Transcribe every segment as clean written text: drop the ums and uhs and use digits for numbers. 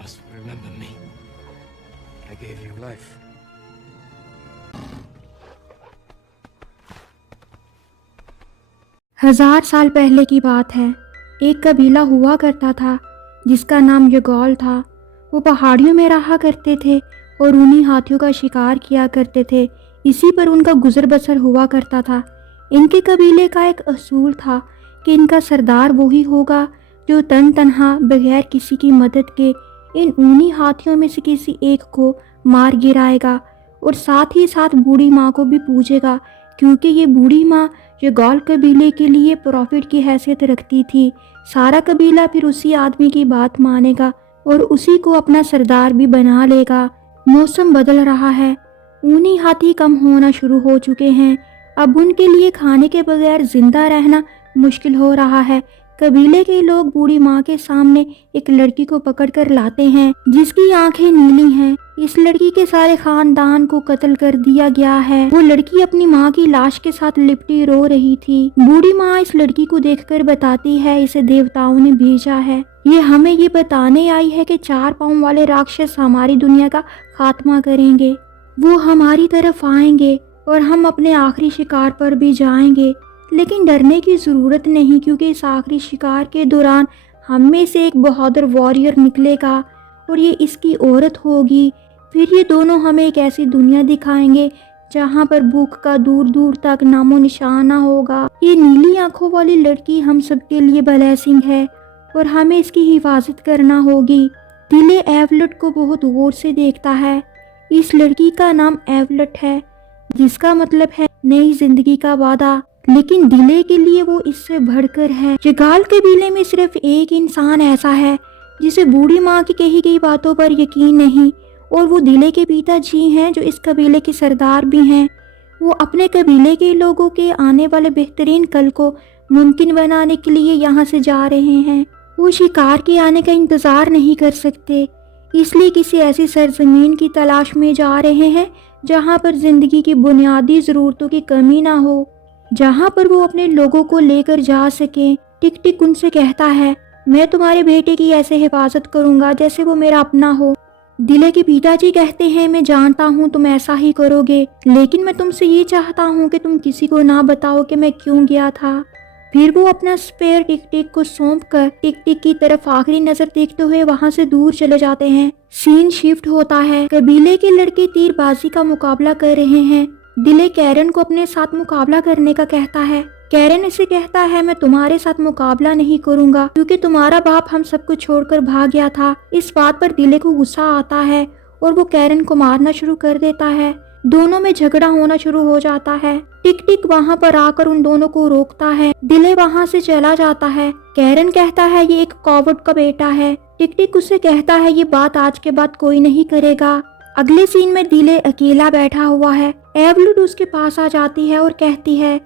must remember me. I gave you life. हजार साल पहले की बात है। एक कबीला हुआ करता था जिसका नाम यगौल था। वो पहाड़ियों में रहा करते थे और उन्हीं हाथियों का शिकार किया करते थे। इसी पर उनका गुजर बसर हुआ करता था। इनके कबीले का एक असूल था कि इनका सरदार वही होगा जो तन तनहा बगैर किसी की मदद के इन उन्हीं हाथियों में से किसी एक को मार गिराएगा और साथ ही साथ बूढ़ी माँ को भी पूजेगा, क्योंकि ये बूढ़ी माँ यगौल कबीले के लिए प्रॉफिट की हैसियत रखती थी। सारा कबीला फिर उसी आदमी की बात मानेगा और उसी को अपना सरदार भी बना लेगा। मौसम बदल रहा है, ऊनी हाथी कम होना शुरू हो चुके हैं। अब उनके लिए खाने के बगैर जिंदा रहना मुश्किल हो रहा है। कबीले के लोग बूढ़ी माँ के सामने एक लड़की को पकड़कर लाते हैं जिसकी आंखें नीली हैं। इस लड़की के सारे खानदान को कत्ल कर दिया गया है। वो लड़की अपनी माँ की लाश के साथ लिपटी रो रही थी। बूढ़ी माँ इस लड़की को देखकर बताती है इसे देवताओं ने भेजा है। ये हमें ये बताने आई है कि 4 पाँव वाले राक्षस हमारी दुनिया का खात्मा करेंगे। वो हमारी तरफ आएंगे और हम अपने आखिरी शिकार पर भी जाएंगे। लेकिन डरने की ज़रूरत नहीं, क्योंकि इस आखिरी शिकार के दौरान हम में से एक बहादुर वॉरियर निकलेगा और ये इसकी औरत होगी। फिर ये दोनों हमें एक ऐसी दुनिया दिखाएंगे जहाँ पर भूख का दूर दूर तक नामो निशान ना होगा। ये नीली आंखों वाली लड़की हम सबके लिए ब्लेसिंग है और हमें इसकी हिफाजत करना होगी। दिले एवलट को बहुत गौर से देखता है। इस लड़की का नाम एवलट है, जिसका मतलब है नई जिंदगी का वादा। लेकिन दिले के लिए वो इससे बढ़कर है। यगौल कबीले में सिर्फ एक इंसान ऐसा है जिसे बूढ़ी माँ की कही गई बातों पर यकीन नहीं, और वो दिले के पिताजी हैं जो इस कबीले के सरदार भी हैं। वो अपने कबीले के लोगों के आने वाले बेहतरीन कल को मुमकिन बनाने के लिए यहाँ से जा रहे हैं। वो शिकार के आने का इंतज़ार नहीं कर सकते, इसलिए किसी ऐसी सरजमीन की तलाश में जा रहे हैं जहाँ पर जिंदगी की बुनियादी ज़रूरतों की कमी ना हो, जहाँ पर वो अपने लोगों को लेकर जा सकें। टिक टिक उनसे कहता है, मैं तुम्हारे बेटे की ऐसे हिफाजत करूँगा जैसे वो मेरा अपना हो। दिले के पिताजी कहते हैं, मैं जानता हूँ तुम ऐसा ही करोगे, लेकिन मैं तुमसे ये चाहता हूँ कि तुम किसी को ना बताओ कि मैं क्यों गया था। फिर वो अपना स्पेयर टिक टिक को सौंप कर टिक टिक की तरफ आखिरी नजर देखते हुए वहाँ से दूर चले जाते हैं। सीन शिफ्ट होता है। कबीले के लड़के तीरबाजी का मुकाबला कर रहे हैं। दिले कैरन को अपने साथ मुकाबला करने का कहता है। कैरन इसे कहता है, मैं तुम्हारे साथ मुकाबला नहीं करूंगा क्योंकि तुम्हारा बाप हम सबको छोड़कर भाग गया था। इस बात पर दिले को गुस्सा आता है और वो कैरन को मारना शुरू कर देता है। दोनों में झगड़ा होना शुरू हो जाता है। टिक टिक वहाँ पर आकर उन दोनों को रोकता है। दिले वहाँ से चला जाता है। कैरन कहता है ये एक कॉवर्ड का बेटा है। टिक टिक उससे कहता है ये बात आज के बाद कोई नहीं करेगा। अगले सीन में दिले अकेला बैठा हुआ है। एवलट उसके पास आ जाती है और कहती है,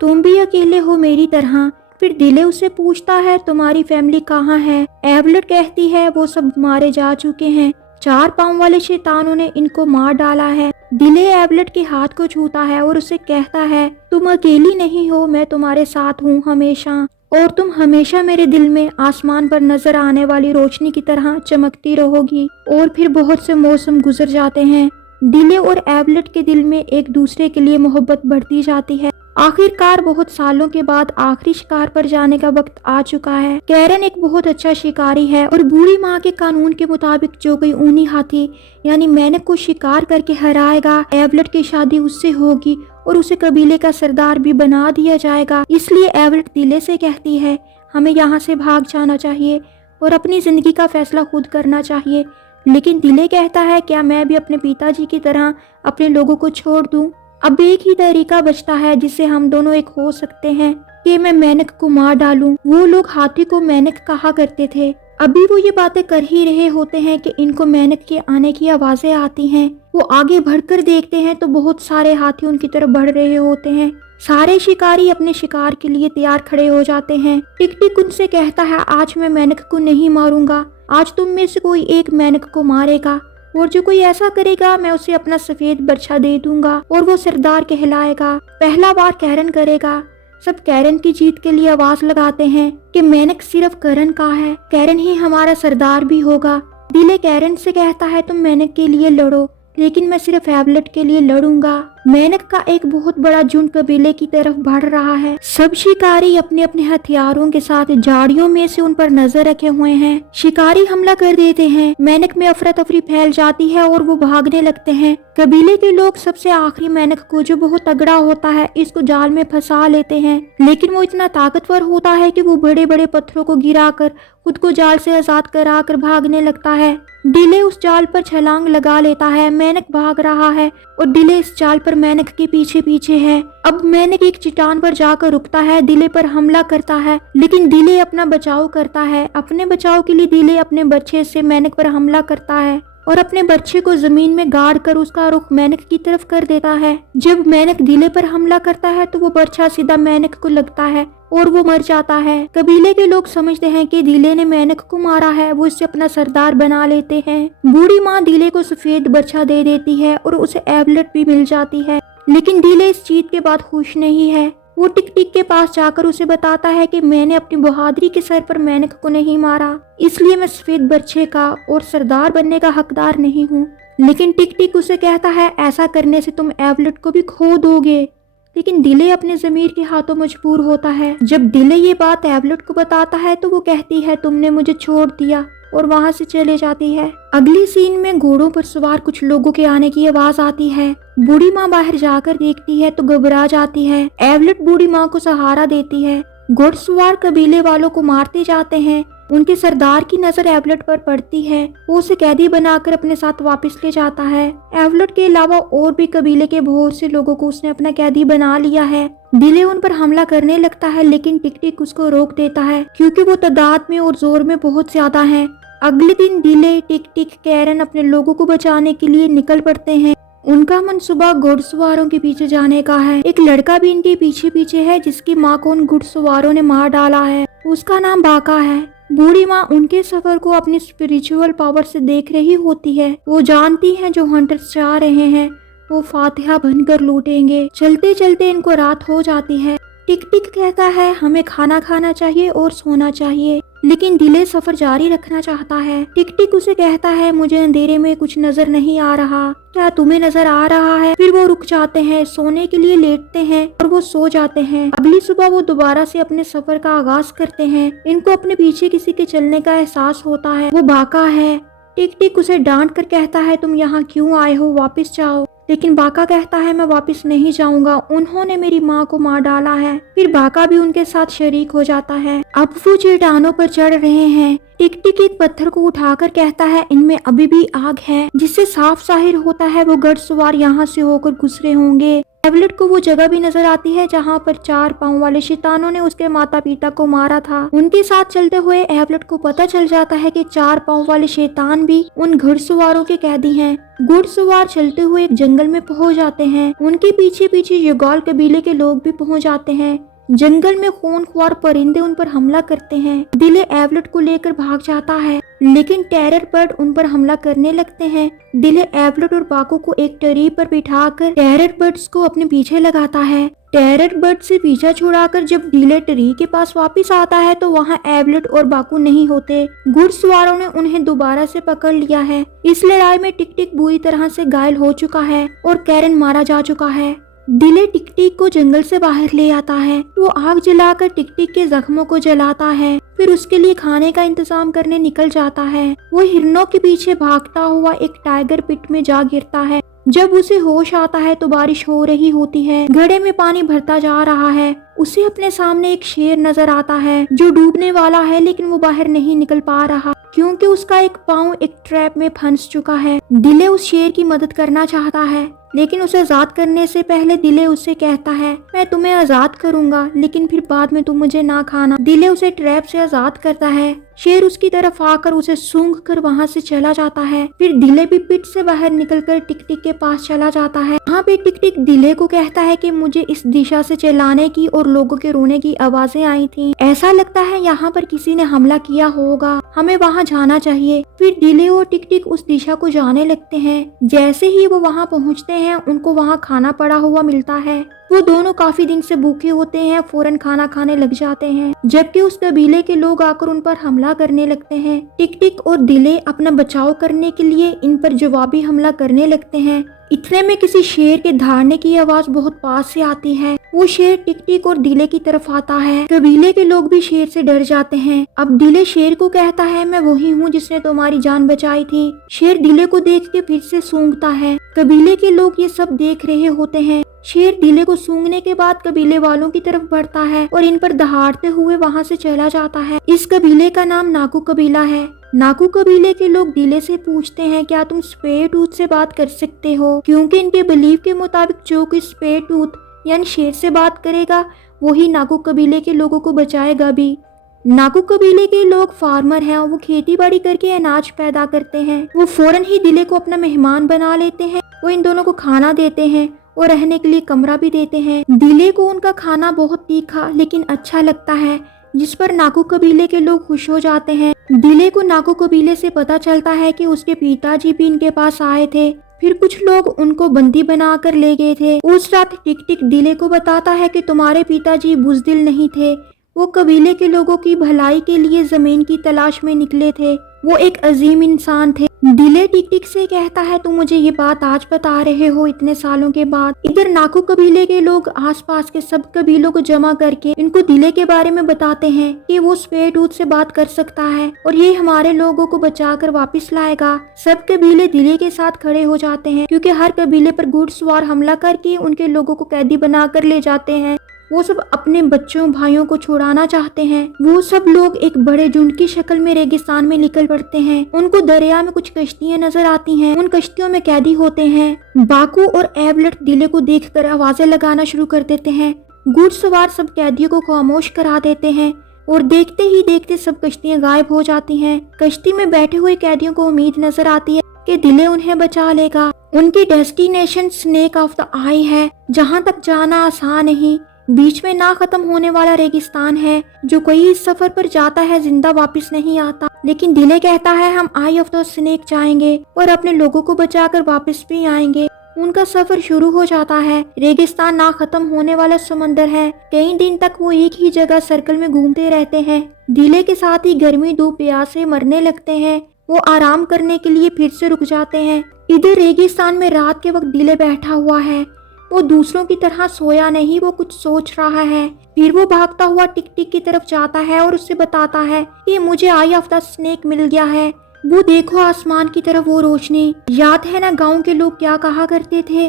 तुम भी अकेले हो मेरी तरह। फिर दिले उससे पूछता है, तुम्हारी फैमिली कहाँ है? एवलट कहती है, वो सब मारे जा चुके हैं। 4 पाँव वाले शैतानों ने इनको मार डाला है। दिले एवलट के हाथ को छूता है और उसे कहता है, तुम अकेली नहीं हो, मैं तुम्हारे साथ हूँ हमेशा, और तुम हमेशा मेरे दिल में आसमान पर नजर आने वाली रोशनी की तरह चमकती रहोगी। और फिर बहुत से मौसम गुजर जाते हैं। दिले और एवलट के दिल में एक दूसरे के लिए मोहब्बत बढ़ती जाती है। आखिरकार बहुत सालों के बाद आखिरी शिकार पर जाने का वक्त आ चुका है। कैरन एक बहुत अच्छा शिकारी है और बूढ़ी माँ के कानून के मुताबिक जो कोई ऊनी हाथी यानी मेनक को शिकार करके हराएगा, एवलट की शादी उससे होगी और उसे कबीले का सरदार भी बना दिया जाएगा। इसलिए एवलट दिले से कहती है, हमें यहाँ से भाग जाना चाहिए और अपनी जिंदगी का फैसला खुद करना चाहिए। लेकिन दिले कहता है, क्या मैं भी अपने पिताजी की तरह अपने लोगों को छोड़ दूं? अब एक ही तरीका बचता है जिससे हम दोनों एक हो सकते हैं कि मैं मेनक को मार डालूं। वो लोग हाथी को मेनक कहा करते थे। अभी वो ये बातें कर ही रहे होते हैं कि इनको मेनक के आने की आवाजें आती हैं। वो आगे बढ़कर देखते हैं तो बहुत सारे हाथी उनकी तरफ बढ़ रहे होते हैं। सारे शिकारी अपने शिकार के लिए तैयार खड़े हो जाते हैं। टिक टिक उनसे कहता है, आज मैं मेनक को नहीं मारूंगा, आज तुम में से कोई एक मेनक को मारेगा और जो कोई ऐसा करेगा मैं उसे अपना सफेद बर्छा दे दूंगा और वो सरदार कहलाएगा। पहला बार कैरन करेगा। सब कैरन की जीत के लिए आवाज लगाते हैं कि मेनक सिर्फ करण का है, कैरन ही हमारा सरदार भी होगा। दिले कैरन से कहता है तुम मेनक के लिए लड़ो, लेकिन मैं सिर्फ एवलेट के लिए लड़ूंगा। मेनक का एक बहुत बड़ा झुंड कबीले की तरफ बढ़ रहा है। सब शिकारी अपने अपने हथियारों के साथ झाड़ियों में से उन पर नजर रखे हुए हैं। शिकारी हमला कर देते हैं। मेनक में अफरा तफरी फैल जाती है और वो भागने लगते हैं। कबीले के लोग सबसे आखिरी मेनक को, जो बहुत तगड़ा होता है, इसको जाल में फंसा लेते हैं, लेकिन वो इतना ताकतवर होता है कि वो बड़े बड़े पत्थरों को गिराकर खुद को जाल से आजाद कराकर भागने लगता है। डिले उस जाल पर छलांग लगा लेता है। मेनक भाग रहा है और डिले इस जाल पर मेनक के पीछे पीछे है। अब मेनक एक चट्टान पर जाकर रुकता है, डिले पर हमला करता है, लेकिन डिले अपना बचाव करता है। अपने बचाव के लिए डिले अपने बर्छे से मेनक पर हमला करता है और अपने बर्छे को जमीन में गाड़ कर उसका रुख मेनक की तरफ कर देता है। जब मेनक डिले पर हमला करता है तो वो बर्छा सीधा मेनक को लगता है और वो मर जाता है। कबीले के लोग समझते हैं कि दिले ने मेनक को मारा है। वो इसे अपना सरदार बना लेते हैं। बूढ़ी माँ दिले को सफेद बर्छा दे देती है और उसे एवलेट भी मिल जाती है, लेकिन दिले इस जीत के बाद खुश नहीं है। वो टिक टिक के पास जाकर उसे बताता है कि मैंने अपनी बहादुरी के सर पर मेनक को नहीं मारा, इसलिए मैं सफेद बर्छे का और सरदार बनने का हकदार नहीं हूँ। लेकिन टिक टिक उसे कहता है ऐसा करने से तुम एवलेट को भी खो दोगे। लेकिन दिले अपने जमीर के हाथों मजबूर होता है। जब दिले ये बात एवलेट को बताता है तो वो कहती है तुमने मुझे छोड़ दिया और वहाँ से चले जाती है। अगली सीन में घोड़ों पर सवार कुछ लोगों के आने की आवाज आती है। बूढ़ी माँ बाहर जाकर देखती है तो घबरा जाती है। एवलेट बूढ़ी माँ को सहारा देती है। घुड़सवार कबीले वालों को मारते जाते हैं। उनके सरदार की नजर एवलेट पर पड़ती है। वो उसे कैदी बनाकर अपने साथ वापस ले जाता है। एवलेट के अलावा और भी कबीले के बहुत से लोगों को उसने अपना कैदी बना लिया है। दिले उन पर हमला करने लगता है, लेकिन टिक टिक उसको रोक देता है क्योंकि वो तादाद में और जोर में बहुत ज्यादा है। अगले दिन दिले, टिक टिक, कैरन अपने लोगों को बचाने के लिए निकल पड़ते हैं। उनका मनसूबा घुड़सवारों के पीछे जाने का है। एक लड़का भी इनके पीछे पीछे है जिसकी माँ को उन घुड़सवारों ने मार डाला है। उसका नाम बाका है। बूढ़ी माँ उनके सफर को अपनी स्पिरिचुअल पावर से देख रही होती है। वो जानती है जो हंटर्स जा रहे हैं वो फातिहा बनकर लूटेंगे। चलते चलते इनको रात हो जाती है। टिक टिक कहता है हमें खाना खाना चाहिए और सोना चाहिए, लेकिन दिले सफर जारी रखना चाहता है। टिक टिक उसे कहता है मुझे अंधेरे में कुछ नजर नहीं आ रहा, क्या तुम्हें नजर आ रहा है? फिर वो रुक जाते हैं, सोने के लिए लेटते हैं और वो सो जाते हैं। अगली सुबह वो दोबारा से अपने सफर का आगाज करते हैं। इनको अपने पीछे किसी के चलने का एहसास होता है। वो बाका है। टिक टिक उसे डांट कर कहता है तुम यहाँ क्यों आए हो, वापस जाओ। लेकिन बाका कहता है मैं वापस नहीं जाऊंगा, उन्होंने मेरी माँ को मार डाला है। फिर बाका भी उनके साथ शरीक हो जाता है। अब वो चट्टानों पर चढ़ रहे हैं। टिक टिक एक पत्थर को उठाकर कहता है इनमें अभी भी आग है, जिससे साफ जाहिर होता है वो घुड़सवार यहाँ से होकर गुजरे होंगे। एवलेट को वो जगह भी नजर आती है जहाँ पर 4 पांव वाले शैतानों ने उसके माता पिता को मारा था। उनके साथ चलते हुए एवलेट को पता चल जाता है कि 4 पांव वाले शैतान भी उन घुड़सवारों के कैदी हैं। घुड़सवार चलते हुए एक जंगल में पहुंच जाते हैं। उनके पीछे पीछे युगाल कबीले के लोग भी पहुंच जाते हैं। जंगल में खूनख्वार परिंदे उन पर हमला करते हैं। दिले एवलेट को लेकर भाग जाता है, लेकिन टेरर बर्ड उन पर हमला करने लगते हैं। दिले एवलेट और बाको को एक ट्री पर बिठाकर टेरर बर्ड्स को अपने पीछे लगाता है। टेरर बर्ड से पीछा छुड़ाकर जब दिले ट्री के पास वापस आता है तो वहाँ एवलेट और बाकू नहीं होते। घुड़सवारों ने उन्हें दोबारा से पकड़ लिया है। इस लड़ाई में टिक टिक बुरी तरह से घायल हो चुका है और कैरन मारा जा चुका है। दिले टिक टिक को जंगल से बाहर ले आता है। वो आग जलाकर टिक टिक के जख्मों को जलाता है, फिर उसके लिए खाने का इंतजाम करने निकल जाता है। वो हिरणों के पीछे भागता हुआ एक टाइगर पिट में जा गिरता है। जब उसे होश आता है तो बारिश हो रही होती है। घड़े में पानी भरता जा रहा है। उसे अपने सामने एक शेर नजर आता है जो डूबने वाला है, लेकिन वो बाहर नहीं निकल पा रहा क्योंकि उसका एक पाँव एक ट्रैप में फंस चुका है। दिले उस शेर की मदद करना चाहता है, लेकिन उसे आजाद करने से पहले दिले उससे कहता है मैं तुम्हें आजाद करूंगा, लेकिन फिर बाद में तुम मुझे ना खाना। दिले उसे ट्रैप से आजाद करता है। शेर उसकी तरफ आकर उसे सूंघ कर वहाँ से चला जाता है। फिर दिले भी पिट से बाहर निकलकर टिक टिक के पास चला जाता है। वहाँ पे टिक टिक दिले को कहता है कि मुझे इस दिशा से चिल्लाने की और लोगों के रोने की आवाजें आई थी। ऐसा लगता है यहाँ पर किसी ने हमला किया होगा, हमें वहाँ जाना चाहिए। फिर दिले और टिक टिक उस दिशा को जाने लगते हैं। जैसे ही वो वहाँ पहुँचते हैं उनको वहाँ खाना पड़ा हुआ मिलता है। वो दोनों काफी दिन से भूखे होते हैं, फौरन खाना खाने लग जाते हैं, जबकि उस कबीले के लोग आकर उन पर हमला करने लगते हैं। टिक टिक और दिले अपना बचाव करने के लिए इन पर जवाबी हमला करने लगते हैं। इतने में किसी शेर के दहाड़ने की आवाज बहुत पास से आती है। वो शेर टिक टिक और दिले की तरफ आता है। कबीले के लोग भी शेर से डर जाते हैं। अब दिले शेर को कहता है, मैं वही हूँ जिसने तुम्हारी जान बचाई थी। शेर दिले को देख के फिर से सूंघता है। कबीले के लोग ये सब देख रहे होते हैं। शेर दिले को सूंघने के बाद कबीले वालों की तरफ बढ़ता है और इन पर दहाड़ते हुए वहाँ से चला जाता है। इस कबीले का नाम नाकू कबीला है। नाकू कबीले के लोग दिले से पूछते हैं, क्या तुम स्पेयर टूथ से बात कर सकते हो? क्योंकि इनके बिलीव के मुताबिक जो कोई स्पेयर टूथ यानी शेर से बात करेगा वही नाकू कबीले के लोगों को बचाएगा भी। नाकू कबीले के लोग फार्मर हैं और वो खेती बाड़ी करके अनाज पैदा करते हैं। वो फौरन ही दिले को अपना मेहमान बना लेते हैं। वो इन दोनों को खाना देते हैं और रहने के लिए कमरा भी देते हैं। दिले को उनका खाना बहुत तीखा लेकिन अच्छा लगता है, जिस पर नाकू कबीले के लोग खुश हो जाते हैं। दिले को नाकू कबीले से पता चलता है कि उसके पिताजी भी इनके पास आए थे। फिर कुछ लोग उनको बंदी बनाकर ले गए थे। उस रात टिक टिक दिले को बताता है कि तुम्हारे पिताजी बुज़दिल नहीं थे, वो कबीले के लोगों की भलाई के लिए जमीन की तलाश में निकले थे। वो एक अजीम इंसान थे। दिले टिक टिक से कहता है, तुम मुझे ये बात आज बता रहे हो इतने सालों के बाद। इधर नाकू कबीले के लोग आसपास के सब कबीलों को जमा करके इनको दिले के बारे में बताते हैं कि वो स्पेयर टूथ से बात कर सकता है और ये हमारे लोगों को बचाकर वापस लाएगा। सब कबीले दिले के साथ खड़े हो जाते हैं क्योंकि हर कबीले पर घुड़सवार हमला करके उनके लोगों को कैदी बनाकर ले जाते हैं। वो सब अपने बच्चों भाइयों को छुड़ाना चाहते हैं। वो सब लोग एक बड़े झुंड की शक्ल में रेगिस्तान में निकल पड़ते हैं। उनको दरिया में कुछ कश्तियां नजर आती हैं। उन कश्तियों में कैदी होते हैं। बाकू और एबलट दिले को देखकर आवाजें लगाना शुरू कर देते हैं। घुड़सवार सब कैदियों को खामोश करा देते हैं और देखते ही देखते सब कश्तियां गायब हो जाती हैं। कश्ती में बैठे हुए कैदियों को उम्मीद नजर आती है कि दिले उन्हें बचा लेगा। उनकी डेस्टिनेशन स्नेक ऑफ द आई है, जहाँ तक जाना आसान नहीं। बीच में ना खत्म होने वाला रेगिस्तान है। जो कोई इस सफर पर जाता है जिंदा वापस नहीं आता। लेकिन दिले कहता है, हम आई ऑफ द स्नेक जाएंगे और अपने लोगों को बचाकर वापस भी आएंगे। उनका सफर शुरू हो जाता है। रेगिस्तान ना खत्म होने वाला समंदर है। कई दिन तक वो एक ही जगह सर्कल में घूमते रहते हैं। दिले के साथ ही गर्मी धूप प्यास से मरने लगते हैं। वो आराम करने के लिए फिर से रुक जाते हैं। इधर रेगिस्तान में रात के वक्त दिले बैठा हुआ है। वो दूसरों की तरह सोया नहीं, वो कुछ सोच रहा है। फिर वो भागता हुआ टिक टिक की तरफ जाता है और उससे बताता है कि मुझे आई ऑफ द स्नेक मिल गया है। वो देखो आसमान की तरफ वो रोशनी। याद है ना गांव के लोग क्या कहा करते थे,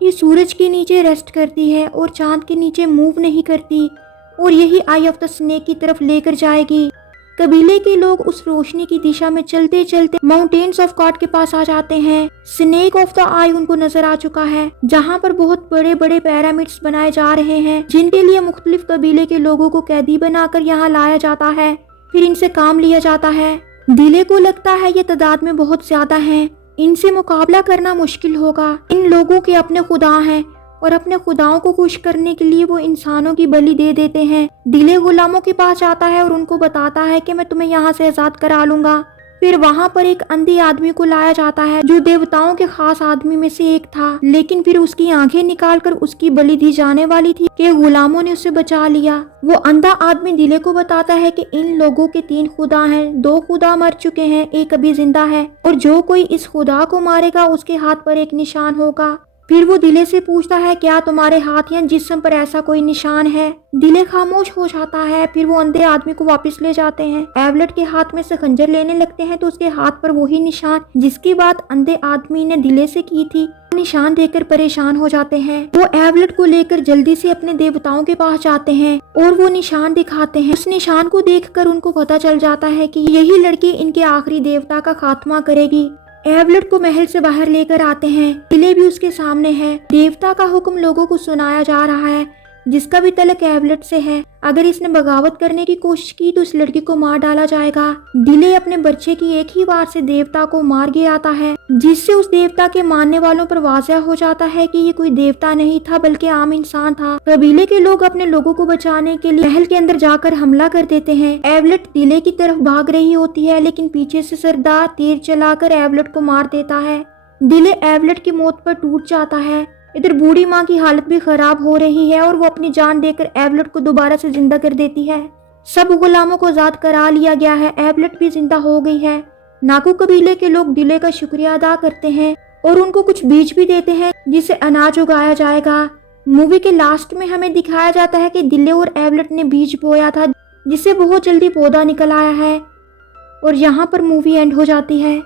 ये सूरज के नीचे रेस्ट करती है और चांद के नीचे मूव नहीं करती और यही आई ऑफ द स्नेक की तरफ लेकर जाएगी। कबीले के लोग उस रोशनी की दिशा में चलते चलते माउंटेन्स ऑफ गॉड के पास आ जाते हैं। स्नेक ऑफ द आई उनको नजर आ चुका है, जहाँ पर बहुत बड़े बड़े पिरामिड्स बनाए जा रहे हैं, जिनके लिए मुख्तलिफ कबीले के लोगों को कैदी बनाकर यहाँ लाया जाता है। फिर इनसे काम लिया जाता है। दिले को लगता है ये तादाद में बहुत ज्यादा हैं, इनसे मुकाबला करना मुश्किल होगा। इन लोगों के अपने खुदा हैं और अपने खुदाओं को खुश करने के लिए वो इंसानों की बलि दे देते हैं। दिले गुलामों के पास जाता है और उनको बताता है कि मैं तुम्हें यहाँ से आजाद करा लूंगा। फिर वहाँ पर एक अंधे आदमी को लाया जाता है जो देवताओं के खास आदमी में से एक था, लेकिन फिर उसकी आंखें निकालकर उसकी बलि दी जाने वाली थी कि गुलामों ने उसे बचा लिया। वो अंधा आदमी दिले को बताता है कि इन लोगों के 3 खुदा हैं, 2 खुदा मर चुके हैं, एक अभी जिंदा है और जो कोई इस खुदा को मारेगा उसके हाथ पर एक निशान होगा। फिर वो दिले से पूछता है, क्या तुम्हारे हाथ या जिस्म पर ऐसा कोई निशान है? दिले खामोश हो जाता है। फिर वो अंधे आदमी को वापस ले जाते हैं। एबलट के हाथ में से खंजर लेने लगते हैं तो उसके हाथ पर वही निशान जिसकी बात अंधे आदमी ने दिले से की थी, निशान देखकर परेशान हो जाते हैं। वो एबलट को लेकर जल्दी से अपने देवताओं के पास जाते हैं और वो निशान दिखाते हैं। उस निशान को देखकर उनको पता चल जाता है कि यही लड़की इनके आखिरी देवता का खात्मा करेगी। एबलट को महल से बाहर लेकर आते हैं। दिले भी उसके सामने है। देवता का हुक्म लोगों को सुनाया जा रहा है, जिसका भी तलक एबलट से है। अगर इसने बगावत करने की कोशिश की तो इस लड़की को मार डाला जाएगा। दिले अपने बच्चे की एक ही वार से देवता को मार गिराता है, जिससे उस देवता के मानने वालों पर वाज़ह हो जाता है कि ये कोई देवता नहीं था बल्कि आम इंसान था। कबीले के लोग अपने लोगों को बचाने के लिए महल के अंदर जाकर हमला कर देते हैं। एबलट दिले की तरफ भाग रही होती है, लेकिन पीछे से सरदार तीर चलाकर एबलट को मार देता है। दिले एबलट की मौत पर टूट जाता है। इधर बूढ़ी माँ की हालत भी खराब हो रही है और वो अपनी जान देकर एवलेट को दोबारा से जिंदा कर देती है। सब गुलामों को आजाद करा लिया गया है, एवलेट भी जिंदा हो गई है। नाकू कबीले के लोग दिले का शुक्रिया अदा करते हैं और उनको कुछ बीज भी देते हैं जिससे अनाज उगाया जाएगा। मूवी के लास्ट में हमें दिखाया जाता है कि दिले और एवलेट ने बीज बोया था जिससे बहुत जल्दी पौधा निकल आया है और यहाँ पर मूवी एंड हो जाती है।